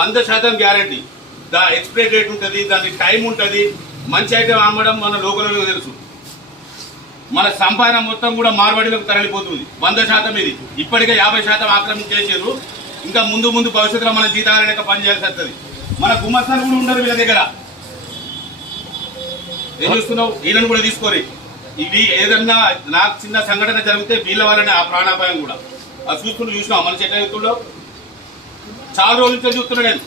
వంద శాతం గ్యారంటీ. దా expiry date ఉంటుంది దానికి టైం ఉంటుంది. మంచి ఐటమ్ అమ్మడం మన లోకల్లో తెలుసు. మన సంపాదన మొత్తం కూడా మార్వాడిలోకి తరలిపోతుంది. వంద శాతం ఇది. ఇప్పటికే యాభై శాతం ఆక్రమించేసారు ఇంకా ముందు ముందు భవిష్యత్తులో మన జీతాల లెక్క పనిచేయాల్సి వస్తుంది. మన గుమస్తాలు కూడా ఉండరు వీళ్ళ దగ్గర. ఏం చూస్తున్నావు? వీళ్ళని కూడా తీసుకోరి. ఇది ఏదన్నా నాకు చిన్న సంఘటన జరిగితే వీళ్ళ వల్లనే ఆ ప్రాణాపాయం కూడా. అది చూసుకుంటూ చూసినావు? మన ఎట్లా చెప్తుండో చాలా రోజుల నుంచి చూస్తున్నా నేను.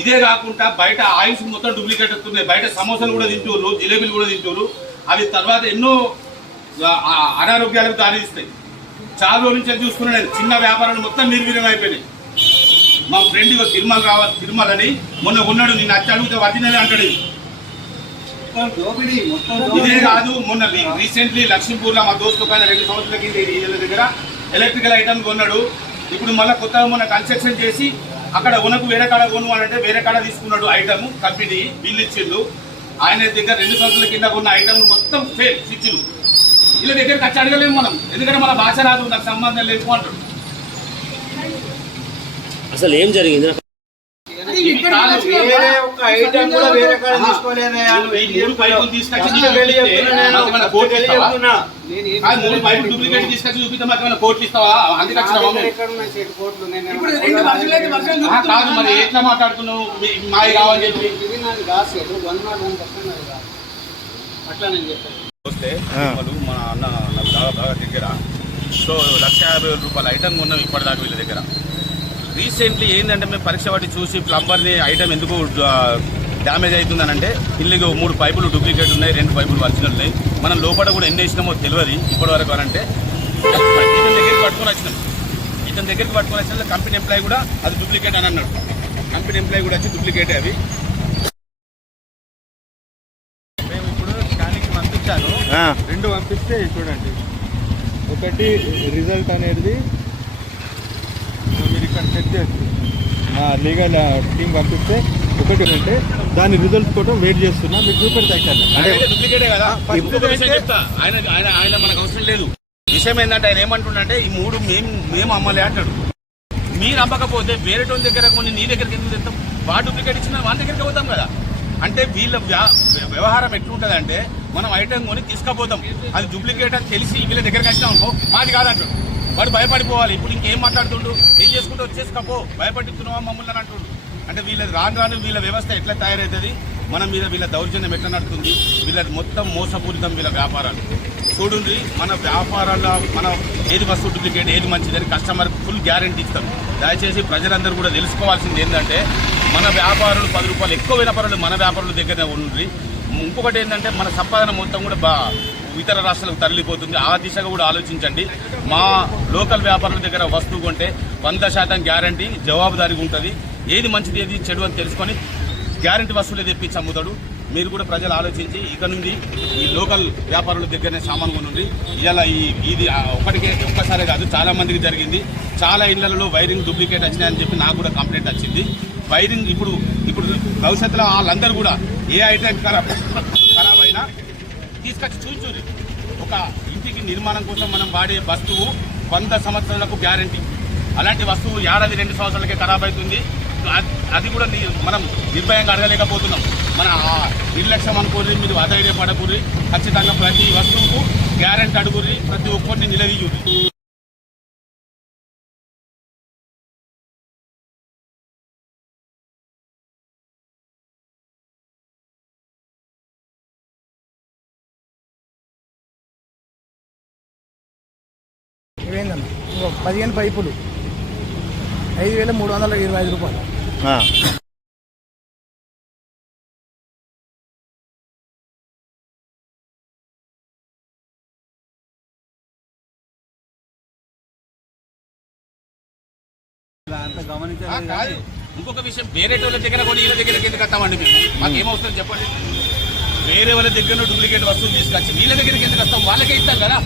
ఇదే కాకుండా బయట ఆయిల్స్ మొత్తం డూప్లికేట్ వస్తున్నాయి బయట సమోసాలు కూడా తింటున్నారు జిలేబీలు కూడా తింటున్నారు అవి తర్వాత ఎన్నో అనారోగ్యాలకు దారిస్తాయి చాలా రోజుల నుంచి చూసుకున్నా నేను. చిన్న వ్యాపారాలు మొత్తం నిర్వీర్యం అయిపోయినాయి. మా ఫ్రెండ్ తిరుమల రావాలి తిరుమల అని మొన్న ఉన్నాడు నేను అచ్చి అడిగితే వచ్చినలే అంటాడు మొత్తం ఇదే కాదు మొన్న రీసెంట్లీ లక్ష్మీపూర్లో మా దోస్తు పైన రెండు సంవత్సరాల కింద దగ్గర ఎలక్ట్రికల్ ఐటమ్ కొన్నాడు. ఇప్పుడు మళ్ళీ కొత్తగా మొన్న కన్స్ట్రక్షన్ చేసి అక్కడ ఉనకు వేరే కాడ కొను అంటే వేరే కాడ తీసుకున్నాడు ఐటమ్ కంపెనీ బిల్లు ఇచ్చిండు. ఆయన దగ్గర రెండు సంవత్సరాల కింద కొన్న ఐటమ్ మొత్తం ఫెయిల్ స్విచ్లు వీళ్ళ దగ్గర ఖర్చు అడగలేము మనం. ఎందుకంటే మన భాష రాదు నాకు సంబంధం లేదు అంటాడు. అసలు ఏం జరిగింది? వేరే ఒక ఐటమ్ కూడా వేరే కాడ తీసుకోలేదయ్యా. మూడు పైపులు డూప్లికేట్ తీసుకొచ్చి చూపిస్తే మాకు ఏమైనా కోట్లు ఇస్తావా? అందుకే కాదు మరి ఎట్లా మాట్లాడుతున్నావు? కావాలని చెప్పి. అట్లా నేను వస్తే అన్న నాకు బాగా బాగా దగ్గర. సో లక్ష యాభై వేల రూపాయల ఐటమ్ కొన్నాం ఇప్పటిదాకా వీళ్ళ దగ్గర. రీసెంట్లీ ఏంటంటే మేము పరీక్ష పట్టి చూసి ప్లంబర్ని ఐటమ్ ఎందుకు డ్యామేజ్ అవుతుందనంటే ఇల్లుగా మూడు పైపులు డూప్లికేట్ ఉన్నాయి రెండు పైపులు ఒరిజినల్ ఉన్నాయి. మనం లోపల కూడా ఎన్ని వేసినామో తెలియదు ఇప్పటి వరకు అని అంటే. ఇతని దగ్గరికి పట్టుకొని వచ్చినాం. ఇతని దగ్గరికి పట్టుకొని వచ్చిన కంపెనీ ఎంప్లాయీ కూడా అది డూప్లికేట్ అని అన్నాడు. కంపెనీ ఎంప్లాయీ కూడా వచ్చి డూప్లికేట్ అవి మేము ఇప్పుడు స్కానింగ్ పంపించాను. రెండు పంపిస్తే చూడండి. ఒకటి రిజల్ట్ అనేది ఇక్కడ చెక్ చేసి లీగల్ టీం పంపిస్తే ఒకటి అంటే దాని రిజల్ట్ కోసం వెయిట్ చేస్తున్నా. మీకు చూపెడతా ఇక్కడ అంటే అంటే డూప్లికేటే కదా? ఇంకొక విషయం చెప్తా. ఆయన ఆయన ఆయన మనకు అవసరం లేదు. విషయం ఏంటంటే ఆయన ఏమంటుండంటే ఈ మూడు మేము మేము అమ్మలే అంటాడు. మీరు అమ్మకపోతే వేరే వాళ్ళ దగ్గర కొన్ని నీ దగ్గరికి ఎందుకు తెస్తాం? వాడు డూప్లికేట్ ఇచ్చిన వాళ్ళ దగ్గరికి పోతాం కదా. అంటే వీళ్ళ వ్యా- వ్యవహారం ఎట్లుంటది అంటే మనం ఐటమ్ కొని తీసుకుపోతాం. అది డూప్లికేట్ అని తెలిసి వీళ్ళ దగ్గరికి వచ్చినాం అనుకో మాది కాదంటాడు. వాడు భయపడిపోవాలి. ఇప్పుడు ఇంకేం మాట్లాడుతుండు? ఏం చేసుకుంటూ వచ్చేసుకపో భయపడిస్తున్నావా మమ్మల్ని అని అంటుండు. అంటే వీళ్ళ రాను రాను వీళ్ళ వ్యవస్థ ఎట్లా తయారవుతుంది మన మీద వీళ్ళ దౌర్జన్యం ఎట్లా నడుతుంది? వీళ్ళ మొత్తం మోసపూరితం వీళ్ళ వ్యాపారాలు. చూడండి మన వ్యాపారాల్లో మన ఏది వస్తువు డూప్లికేట్ ఏది మంచిదని కస్టమర్ ఫుల్ గ్యారంటీ ఇస్తాం. దయచేసి ప్రజలందరూ కూడా తెలుసుకోవాల్సింది ఏంటంటే మన వ్యాపారులు పది రూపాయలు ఎక్కువ వ్యాపారులు మన వ్యాపారుల దగ్గర ఉండి ఇంకొకటి ఏంటంటే మన సంపాదన మొత్తం కూడా బా ఇతర రాష్ట్రాలకు తరలిపోతుంది. ఆ దిశగా కూడా ఆలోచించండి. మా లోకల్ వ్యాపారుల దగ్గర వస్తువు కొంటే వంద శాతం గ్యారంటీ జవాబుదారీగా ఉంటుంది. ఏది మంచిది ఏది చెడు అని తెలుసుకొని గ్యారంటీ వస్తువులే తెప్పించి అమ్ముతాడు. మీరు కూడా ప్రజలు ఆలోచించి ఇక నుండి ఈ లోకల్ వ్యాపారుల దగ్గరనే సామాన్ కొనుండి. ఇలా ఈ ఇది ఒకటికే ఒక్కసారి కాదు చాలా మందికి జరిగింది. చాలా ఇళ్ళలో వైరింగ్ డూప్లికేట్ వచ్చినాయని చెప్పి నాకు కూడా కంప్లైంట్ వచ్చింది. వైరింగ్ ఇప్పుడు ఇప్పుడు భవిష్యత్తులో వాళ్ళందరూ కూడా ఏ ఐటెం ఖరాబ్ తీసుకొచ్చి చూచూరి ఒక ఇంటికి నిర్మాణం కోసం మనం వాడే వస్తువు వంద సంవత్సరాలకు గ్యారంటీ. అలాంటి వస్తువు ఏడాది రెండు సంవత్సరాలకే ఖరాబ్ అవుతుంది. అది కూడా మనం నిర్భయంగా అడగలేకపోతున్నాం. మన నిర్లక్ష్యం అనుకోరి మీరు అధైర్యపడకూరి. ఖచ్చితంగా ప్రతి వస్తువుకు గ్యారంటీ అడుగురి. ప్రతి ఒక్కరిని నిలదీయురి. ఇంకో పదిహేను పైపులు. ఐదు వేల మూడు వందల ఇరవై ఐదు రూపాయలు. ఇంకొక విషయం వేరే వాళ్ళ దగ్గర కూడా వీళ్ళ దగ్గర ఎందుకు వస్తామండి మేము? మాకేమవుతుంది చెప్పండి. వేరే వాళ్ళ దగ్గర డూప్లికేట్ వస్తువులు తీసుకొచ్చి వీళ్ళ దగ్గరికి ఎందుకు వస్తాం? వాళ్ళకే ఇస్తాం కదా.